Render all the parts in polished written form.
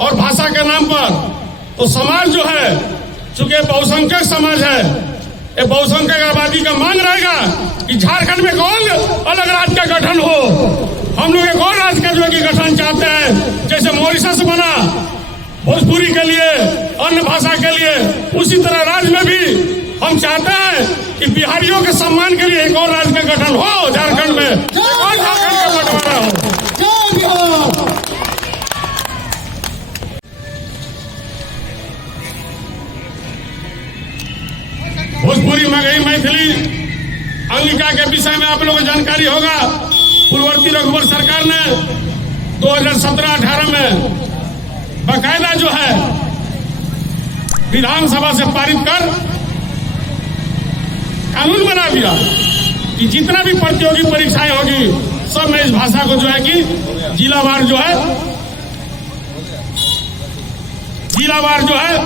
और भाषा के नाम पर तो समाज जो है, चूंकि बहुसंख्यक समाज है, ये बहुसंख्यक आबादी का मांग रहेगा कि झारखंड में कौन अलग राज्य का गठन हो। हम लोग एक और राज्य का जो है कि गठन चाहते हैं, जैसे मॉरिशस बना भोजपुरी के लिए, अन्य भाषा के लिए, उसी तरह राज्य में भी हम चाहते हैं कि बिहारियों के सम्मान के लिए एक और राज्य का गठन हो झारखंड में, और झारखंड का बंटवारा हो। भोजपुरी मगही मैथिली अंगिका के विषय में आप लोगों को जानकारी होगा। पूर्ववर्ती रघुवर सरकार ने 2017-18 में बाकायदा जो है विधानसभा से पारित कर कानून बना दिया कि जितना भी प्रतियोगी परीक्षाएं होगी सब में इस भाषा को जो है कि जिलावार जो है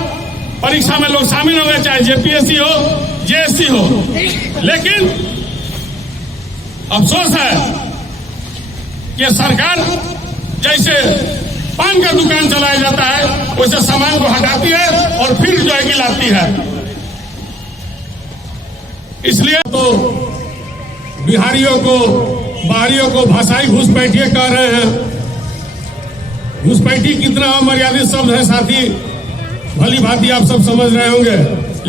परीक्षा में लोग शामिल होंगे, चाहे जेपीएससी हो, जेएससी हो। लेकिन अफसोस है कि सरकार जैसे पान का दुकान चलाया जाता है वैसे सामान को हटाती है और फिर जो है कि लाती है। इसलिए तो बिहारियों को, बाहरियों को भाषाई घुसपैठिए कह रहे हैं। घुसपैठी कितना अमर्यादित शब्द है साथी, भली भांति आप सब समझ रहे होंगे।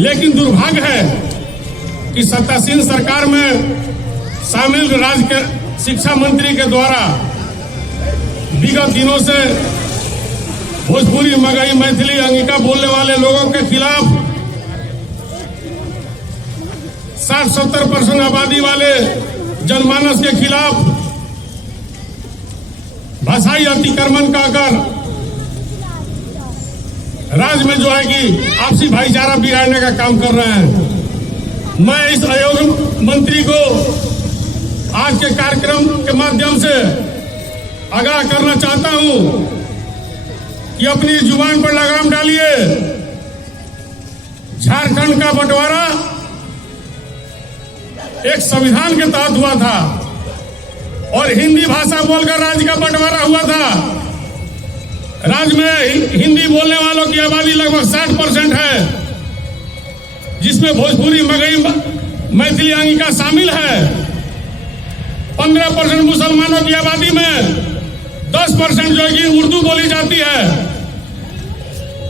लेकिन दुर्भाग्य है कि सत्तासीन सरकार में शामिल राज्य के शिक्षा मंत्री के द्वारा विगत दिनों से भोजपुरी मगही मैथिली अंगिका बोलने वाले लोगों के खिलाफ 60-70% आबादी वाले जनमानस के खिलाफ भाषाई अतिक्रमण कहकर राज्य में जो है कि आपसी भाईचारा बिगाड़ने का काम कर रहे हैं। मैं इस आयोग मंत्री को आज के कार्यक्रम के माध्यम से आगाह करना चाहता हूं कि अपनी जुबान पर लगाम डालिए। झारखंड का बंटवारा एक संविधान के तहत हुआ था और हिंदी भाषा बोलकर राज्य का बंटवारा हुआ था। राज्य में हिंदी बोलने वालों की आबादी लगभग 60% है, जिसमें भोजपुरी मगही मैथिली अंगिका शामिल है। 15% मुसलमानों की आबादी में 10% जो है कि उर्दू बोली जाती है।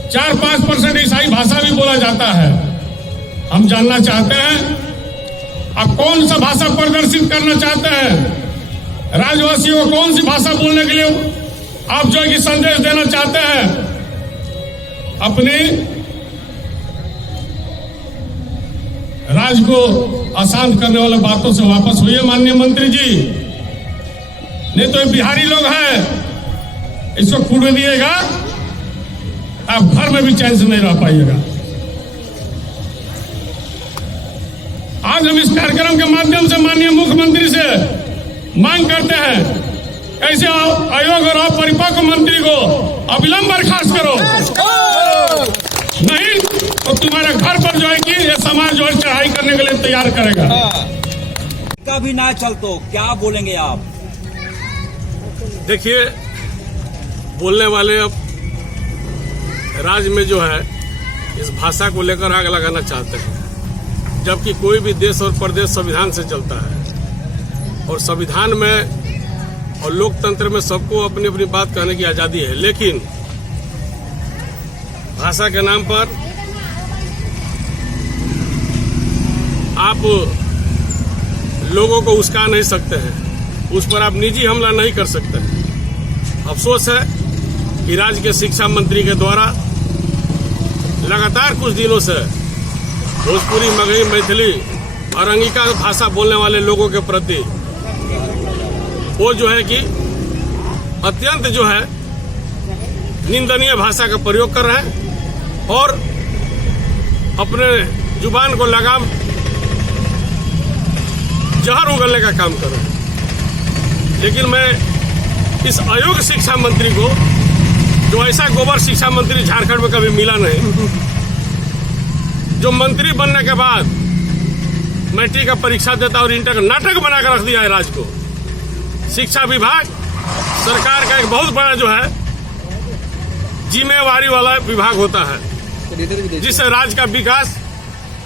4-5% ईसाई भाषा भी बोला जाता है। हम जानना चाहते हैं आप कौन सा भाषा प्रदर्शित करना चाहते हैं, राज्यवासियों को कौन सी भाषा बोलने के लिए आप जो है कि संदेश देना चाहते हैं। अपनी राज्य को अशांत करने वाले बातों से वापस हुई माननीय मंत्री जी, नहीं तो बिहारी लोग हैं, इसको कूड़ दिएगा, आप घर में भी चैन से नहीं रह पाइएगा। आज हम इस कार्यक्रम के माध्यम से माननीय मुख्यमंत्री से मांग करते हैं, ऐसे आयोग और अपरिपक्व मंत्री को अविलंब बर्खास्त करो, नहीं तो तुम्हारे घर पर जो है कि ये समाज जो है चढ़ाई करने के लिए तैयार करेगा। कभी ना चल तो क्या बोलेंगे आप? देखिए, बोलने वाले अब राज्य में जो है इस भाषा को लेकर आग लगाना चाहते हैं, जबकि कोई भी देश और प्रदेश संविधान से चलता है और संविधान में और लोकतंत्र में सबको अपनी अपनी बात कहने की आजादी है। लेकिन भाषा के नाम पर आप लोगों को उस्का नहीं सकते हैं, उस पर आप निजी हमला नहीं कर सकते हैं। अफसोस है कि राज्य के शिक्षा मंत्री के द्वारा लगातार कुछ दिनों से भोजपुरी मगही मैथिली और अंगिका भाषा बोलने वाले लोगों के प्रति वो जो है कि अत्यंत जो है निंदनीय भाषा का प्रयोग कर रहे हैं और अपने जुबान को लगाम जहर उगलने का काम कर रहे हैं। लेकिन मैं इस अयोग्य शिक्षा मंत्री को, जो ऐसा गोबर शिक्षा मंत्री झारखंड में कभी मिला नहीं, जो मंत्री बनने के बाद मैट्रिक का परीक्षा देता और इंटर का नाटक बनाकर रख दिया है राज्य को। शिक्षा विभाग सरकार का एक बहुत बड़ा जो है जिम्मेवारी वाला विभाग होता है, जिससे राज्य का विकास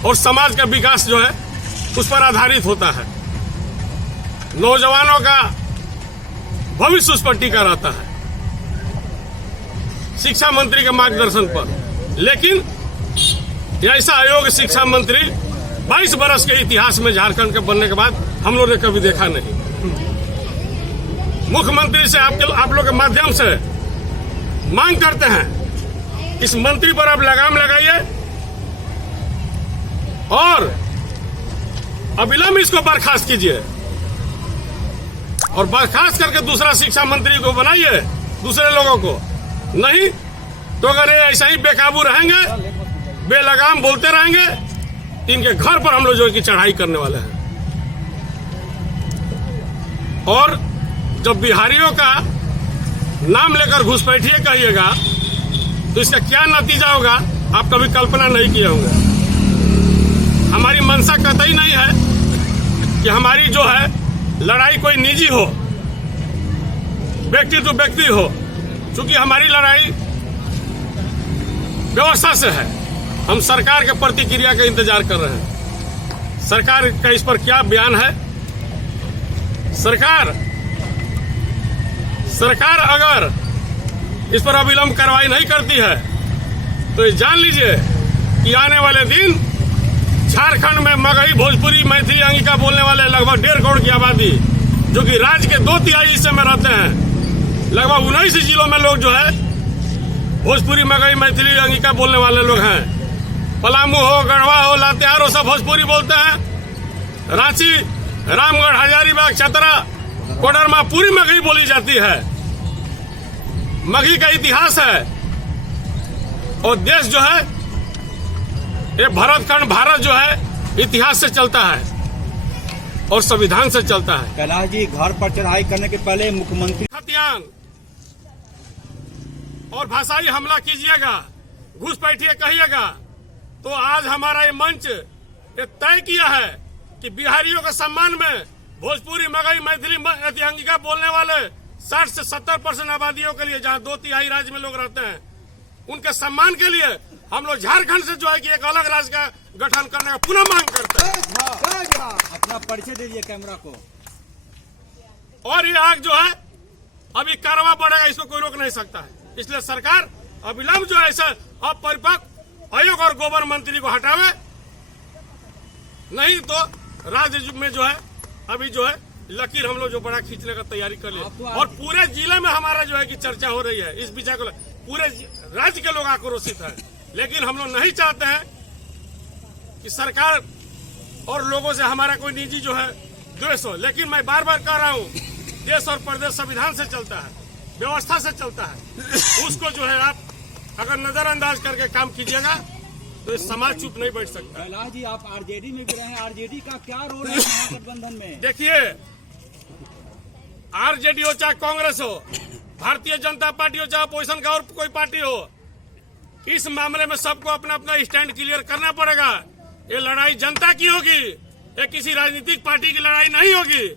और समाज का विकास जो है उस पर आधारित होता है। नौजवानों का भविष्य उस पर टिका रहता है शिक्षा मंत्री के मार्गदर्शन पर। लेकिन ऐसा अयोग्य शिक्षा मंत्री 22 वर्ष के इतिहास में झारखंड के बनने के बाद हम लोग ने कभी देखा नहीं। मुख्यमंत्री से आप लोग के माध्यम से मांग करते हैं, इस मंत्री पर आप लगाम लगाइए और अविलंब इसको बर्खास्त कीजिए और बर्खास्त करके दूसरा शिक्षा मंत्री को बनाइए, दूसरे लोगों को। नहीं तो अगर ये ऐसा ही बेकाबू रहेंगे, बेलगाम बोलते रहेंगे, इनके घर पर हम लोग जो है कि चढ़ाई करने वाले हैं। और जब बिहारियों का नाम लेकर घुसपैठिए कहिएगा तो इसका क्या नतीजा होगा आप कभी कल्पना नहीं किए होंगे। हमारी मंशा कतई नहीं है कि हमारी जो है लड़ाई कोई निजी हो, व्यक्ति टू व्यक्ति हो। चूंकि हमारी लड़ाई व्यवस्था से है, हम सरकार के प्रतिक्रिया का इंतजार कर रहे हैं। सरकार का इस पर क्या बयान है। सरकार अगर इस पर अविलंब कार्रवाई नहीं करती है तो ये जान लीजिए कि आने वाले दिन झारखंड में मगही, भोजपुरी, मैथिली, अंगिका बोलने वाले लगभग 1.5 करोड़ की आबादी, जो कि राज्य के 2/3 हिस्से में रहते हैं, लगभग 19 जिलों में लोग जो है भोजपुरी, मगही, मैथिली, अंगिका बोलने वाले लोग हैं। पलामू हो, गढ़वा हो, लातेहार हो, सब भोजपुरी बोलते हैं। रांची, रामगढ़, हजारीबाग, चतरा, कोडरमा पूरी मगही बोली जाती है। मगही का इतिहास है और देश जो है ये भरतखंड भारत जो है इतिहास से चलता है और संविधान से चलता है। कैलाश जी, घर पर चढ़ाई करने के पहले मुख्यमंत्री हथियान और भाषाई हमला कीजिएगा, घुसपैठिए कहिएगा, तो आज हमारा ये मंच ये तय किया है कि बिहारियों के सम्मान में भोजपुरी, मगही, मैथिली, अंगिका बोलने वाले 60 से 70% आबादियों के लिए, जहां 2/3 राज्य में लोग रहते हैं, उनके सम्मान के लिए हम लोग झारखंड से जो है कि एक अलग राज्य का गठन करने का पुनः मांग करते हैं। अपना परिचय दीजिए कैमरा को। और ये आग जो है अभी कार्रवाई बढ़ेगा, इसको कोई रोक नहीं सकता है। इसलिए सरकार अविलंब जो है ऐसा अपरिपक्व आयोग और गोबर मंत्री को हटावे, नहीं तो राज्य में जो है अभी जो है लकीर हम लोग जो बड़ा खींचने का तैयारी कर लिए। और पूरे जिले में हमारा जो है कि चर्चा हो रही है इस विषय को, पूरे राज्य के लोग आक्रोशित हैं। लेकिन हम लोग नहीं चाहते हैं कि सरकार और लोगों से हमारा कोई निजी जो है द्वेष हो। लेकिन मैं बार बार कह रहा हूँ, देश और प्रदेश संविधान से चलता है, व्यवस्था से चलता है। उसको जो है आप अगर नजरअंदाज करके काम कीजिएगा तो समाज चुप नहीं बैठ सकता। कैलाश जी, आप आरजेडी में भी रहे हैं, आरजेडी का क्या रोल है महागठबंधन में? देखिए, आरजेडी हो चाहे कांग्रेस हो, भारतीय जनता पार्टी हो चाहे अपोजिशन का और कोई पार्टी हो, इस मामले में सबको अपना अपना स्टैंड क्लियर करना पड़ेगा। ये लड़ाई जनता की होगी, ये किसी राजनीतिक पार्टी की लड़ाई नहीं होगी।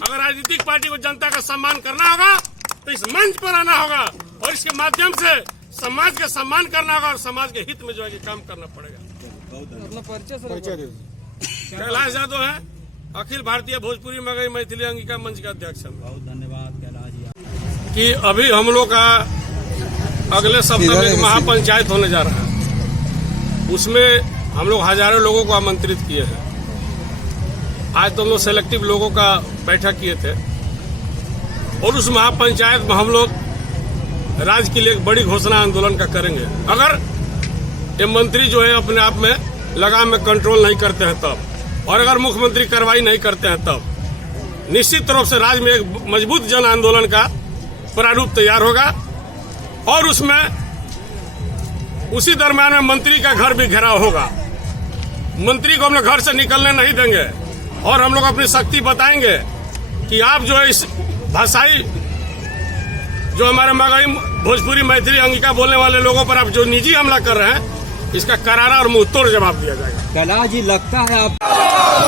अगर राजनीतिक पार्टी को जनता का सम्मान करना होगा तो इस मंच पर आना होगा और इसके माध्यम से समाज का सम्मान करना होगा और समाज के हित में जो है कि काम करना पड़ेगा। अपना परिचय कैलाश यादव है, अखिल भारतीय भोजपुरी, मगही, मैथिली, अंगिका मंच का अध्यक्ष हैं। बहुत धन्यवाद कैलाश जी। कि अभी हम लोग का अगले सप्ताह में एक महापंचायत होने जा रहा है, उसमें हम लोग हजारों लोगों को आमंत्रित किए हैं। आज तो हम लोग सेलेक्टिव लोगों का बैठक किए थे और उस महापंचायत में हम लोग राज्य के लिए एक बड़ी घोषणा आंदोलन का करेंगे। अगर ये मंत्री जो है अपने आप में लगाम में कंट्रोल नहीं करते हैं तब, और अगर मुख्यमंत्री कार्रवाई नहीं करते हैं तब निश्चित रूप से राज्य में एक मजबूत जन आंदोलन का प्रारूप तैयार होगा और उसमें उसी दरम्यान में मंत्री का घर भी घेराव होगा। मंत्री को हम लोग घर से निकलने नहीं देंगे और हम लोग अपनी शक्ति बताएंगे कि आप जो है इस भाषाई जो हमारे मगही, भोजपुरी, मैथिली, अंगिका बोलने वाले लोगों पर आप जो निजी हमला कर रहे हैं, इसका करारा और मुंहतोड़ जवाब दिया जाएगा। कैलाश जी, लगता है आप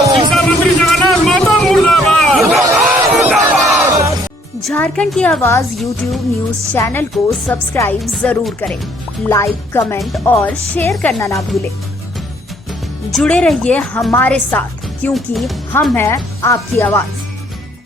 शिक्षा मंत्री जगन्नाथ महतो मुर्दाबाद। झारखंड की आवाज यूट्यूब न्यूज चैनल को सब्सक्राइब जरूर करें, लाइक, कमेंट और शेयर करना ना भूलें। जुड़े रहिए हमारे साथ, क्योंकि हम हैं आपकी आवाज।